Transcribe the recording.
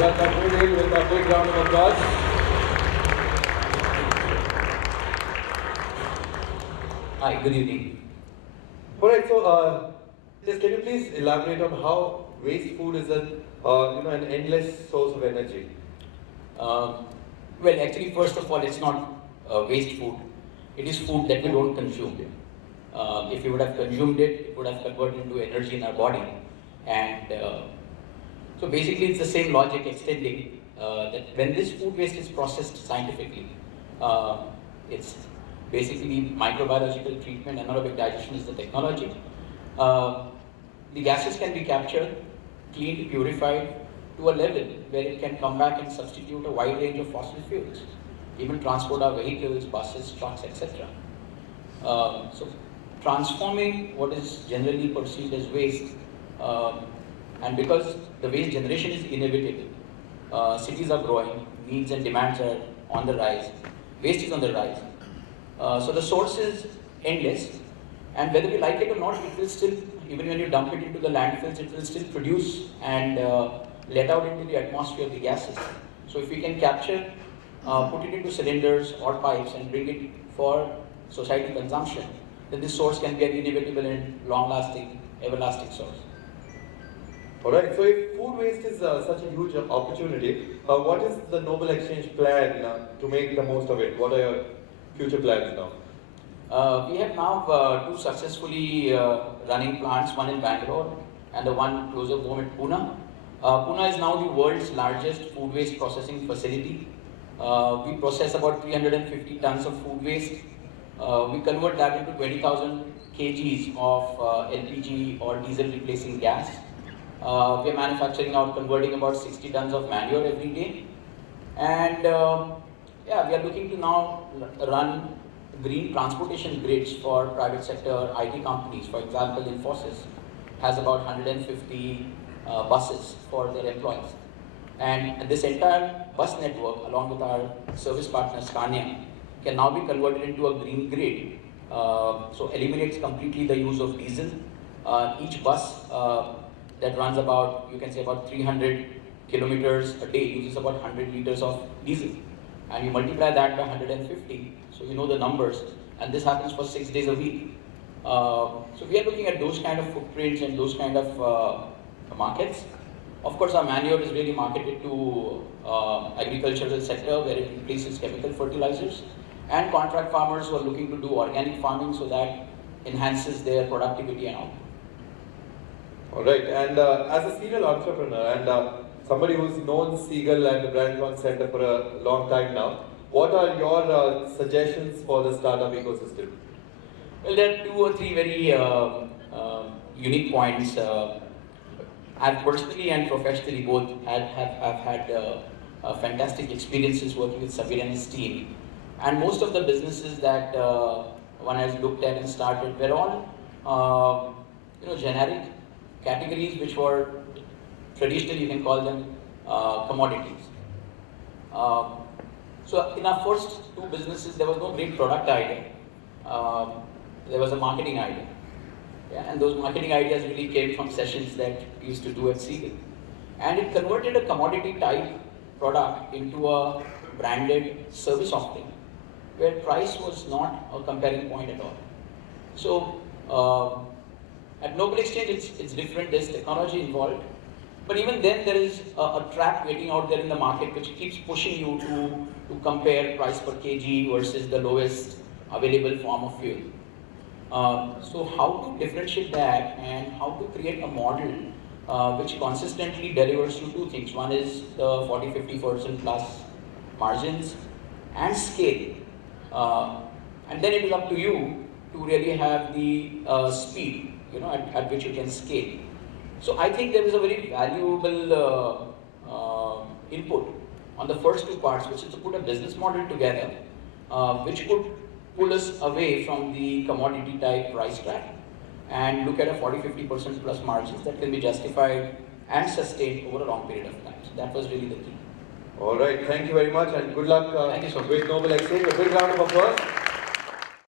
welcome Nuriel with a big round of applause. Hi, good evening. Alright, so just can you please elaborate on how waste food is an endless source of energy? Well, actually, first of all, it's not waste food. It is food that we don't consume. If we would have consumed it, it would have converted into energy in our body. And so basically, it's the same logic extending that when this food waste is processed scientifically, it's basically microbiological treatment, anaerobic digestion is the technology. The gases can be captured, cleaned, purified to a level where it can come back and substitute a wide range of fossil fuels, even transport our vehicles, buses, trucks, etc. So transforming what is generally perceived as waste, and because the waste generation is inevitable, cities are growing, needs and demands are on the rise, waste is on the rise. So the source is endless, and whether we like it or not, it will still, even when you dump it into the landfills, it will still produce and let out into the atmosphere the gases. So if we can capture, put it into cylinders or pipes and bring it for society consumption, then this source can be an inevitable and long-lasting, everlasting source. Alright, so if food waste is such a huge opportunity, what is the Noble Exchange plan to make the most of it? What are your future plans now? We have now two successfully running plants, one in Bangalore and the one closer home at Pune. Pune is now the world's largest food waste processing facility. We process about 350 tons of food waste. We convert that into 20,000 kgs of LPG or diesel replacing gas. We are manufacturing out, converting about 60 tons of manure every day. And yeah, we are looking to now run green transportation grids for private sector IT companies. For example, Infosys has about 150 buses for their employees. And this entire bus network, along with our service partner Scania, can now be converted into a green grid. So eliminates completely the use of diesel. Each bus that runs about, you can say about 300 kilometers a day uses about 100 liters of diesel. And you multiply that by 150, so you know the numbers, and this happens for 6 days a week. So we are looking at those kind of footprints and those kind of markets. Of course, our manure is really marketed to agricultural sector where it replaces chemical fertilizers, and contract farmers who are looking to do organic farming, so that enhances their productivity and output. Alright, and as a serial entrepreneur and somebody who's known Seagull and the Brandcon Center for a long time now, what are your suggestions for the startup ecosystem? Well, there are two or three very unique points. I've personally and professionally both have had fantastic experiences working with Sabir and his team. And most of the businesses that one has looked at and started were all generic categories which were traditionally, you can call them commodities. So in our first two businesses, there was no great product idea. There was a marketing idea. Yeah, and those marketing ideas really came from sessions that we used to do at Seagull. And it converted a commodity type product into a branded service offering, where price was not a comparing point at all. So at Noble Exchange, it's different, there's technology involved. But even then, there is a trap waiting out there in the market which keeps pushing you to compare price per kg versus the lowest available form of fuel. So how to differentiate that and how to create a model which consistently delivers you two things. One is the 40-50% plus margins and scale. And then it is up to you to really have the speed, at which you can scale. So I think there is a very valuable input on the first two parts, which is to put a business model together, which could pull us away from the commodity type price track and look at a 40-50% plus margins that can be justified and sustained over a long period of time. So that was really the key. All right, thank you very much and good luck Thank you so much. with Noble Exchange. A big round of applause.